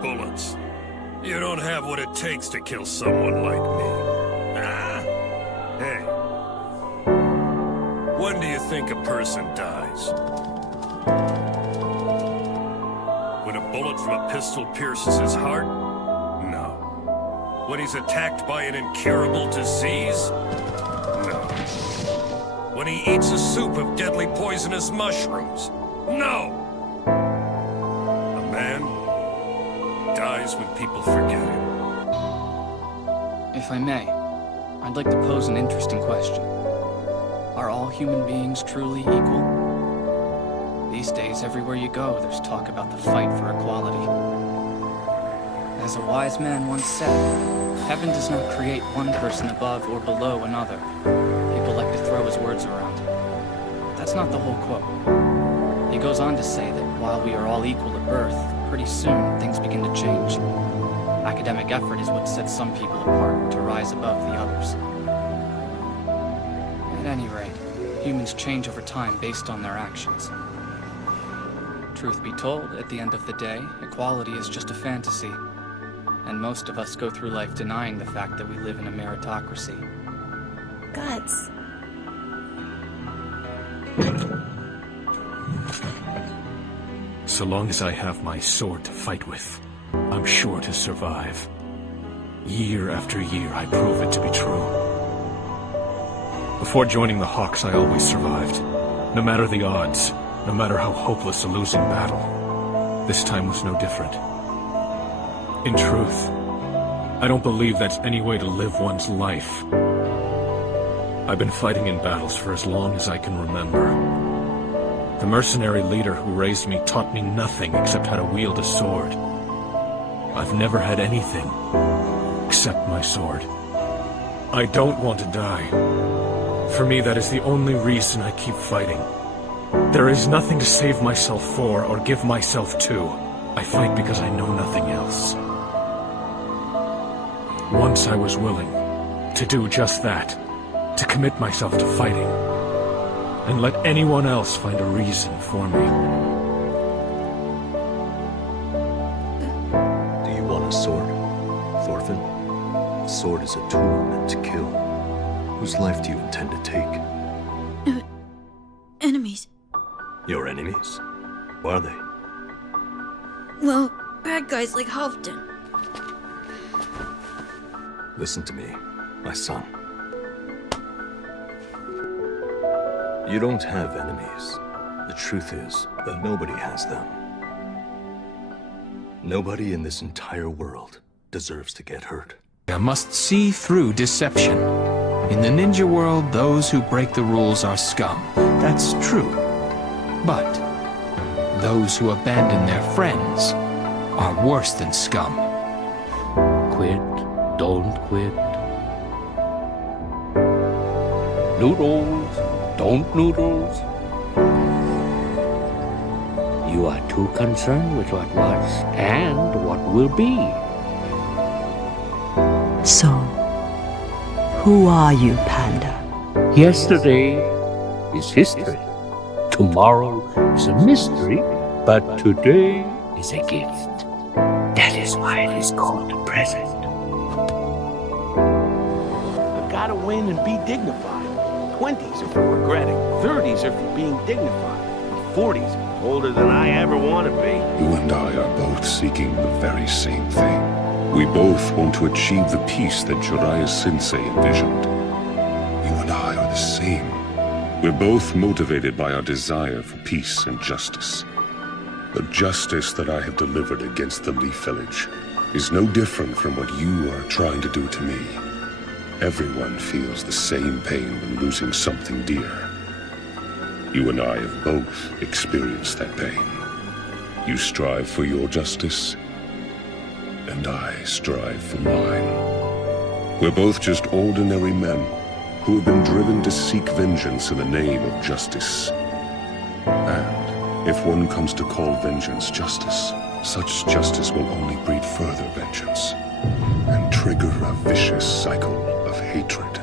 bullets. You don't have what it takes to kill someone like me. Ah? Hey. When do you think a person dies? When a bullet from a pistol pierces his heart? No. When he's attacked by an incurable disease? No. When he eats a soup of deadly poisonous mushrooms? No! A man dies when people forget him. If I may, I'd like to pose an interesting question. Are all human beings truly equal? These days, everywhere you go, there's talk about the fight for equality. As a wise man once said, heaven does not create one person above or below another. People like to throw his words around. That's not the whole quote. He goes on to say that while we are all equal at birth, pretty soon things begin to change. Academic effort is what sets some people apart to rise above the others. At any rate, humans change over time based on their actions. Truth be told, at the end of the day, equality is just a fantasy. And most of us go through life denying the fact that we live in a meritocracy. Guts. So long as I have my sword to fight with, I'm sure to survive. Year after year, I prove it to be true. Before joining the Hawks, I always survived. No matter the odds, no matter how hopeless a losing battle. This time was no different. In truth, I don't believe that's any way to live one's life. I've been fighting in battles for as long as I can remember. The mercenary leader who raised me taught me nothing except how to wield a sword. I've never had anything except my sword. I don't want to die. For me, that is the only reason I keep fighting. There is nothing to save myself for or give myself to. I fight because I know nothing else. Once I was willing to do just that, to commit myself to fighting, and let anyone else find a reason for me. Do you want a sword, Thorfinn? A sword is a tool meant to kill. Whose life do you intend to take? Enemies. Your enemies? Who are they? Well, bad guys like Halfdan. Listen to me, my son. You don't have enemies. The truth is that nobody has them. Nobody in this entire world deserves to get hurt. I must see through deception. In the ninja world, those who break the rules are scum. That's true. But those who abandon their friends are worse than scum. Quit, don't quit. Noodles, don't noodles. You are too concerned with what was and what will be. So, who are you, Panda? Yesterday is history. Tomorrow is a mystery, but today is a gift. That is why it is called the present. I've got to win and be dignified. 20s are for regretting, 30s are for being dignified, and 40s older than I ever want to be. You and I are both seeking the very same thing. We both want to achieve the peace that Jiraiya Sensei envisioned. You and I are the same. We're both motivated by our desire for peace and justice. The justice that I have delivered against the Leaf Village is no different from what you are trying to do to me. Everyone feels the same pain when losing something dear. You and I have both experienced that pain. You strive for your justice, and I strive for mine. We're both just ordinary men who have been driven to seek vengeance in the name of justice. And if one comes to call vengeance justice, such justice will only breed further vengeance and trigger a vicious cycle of hatred.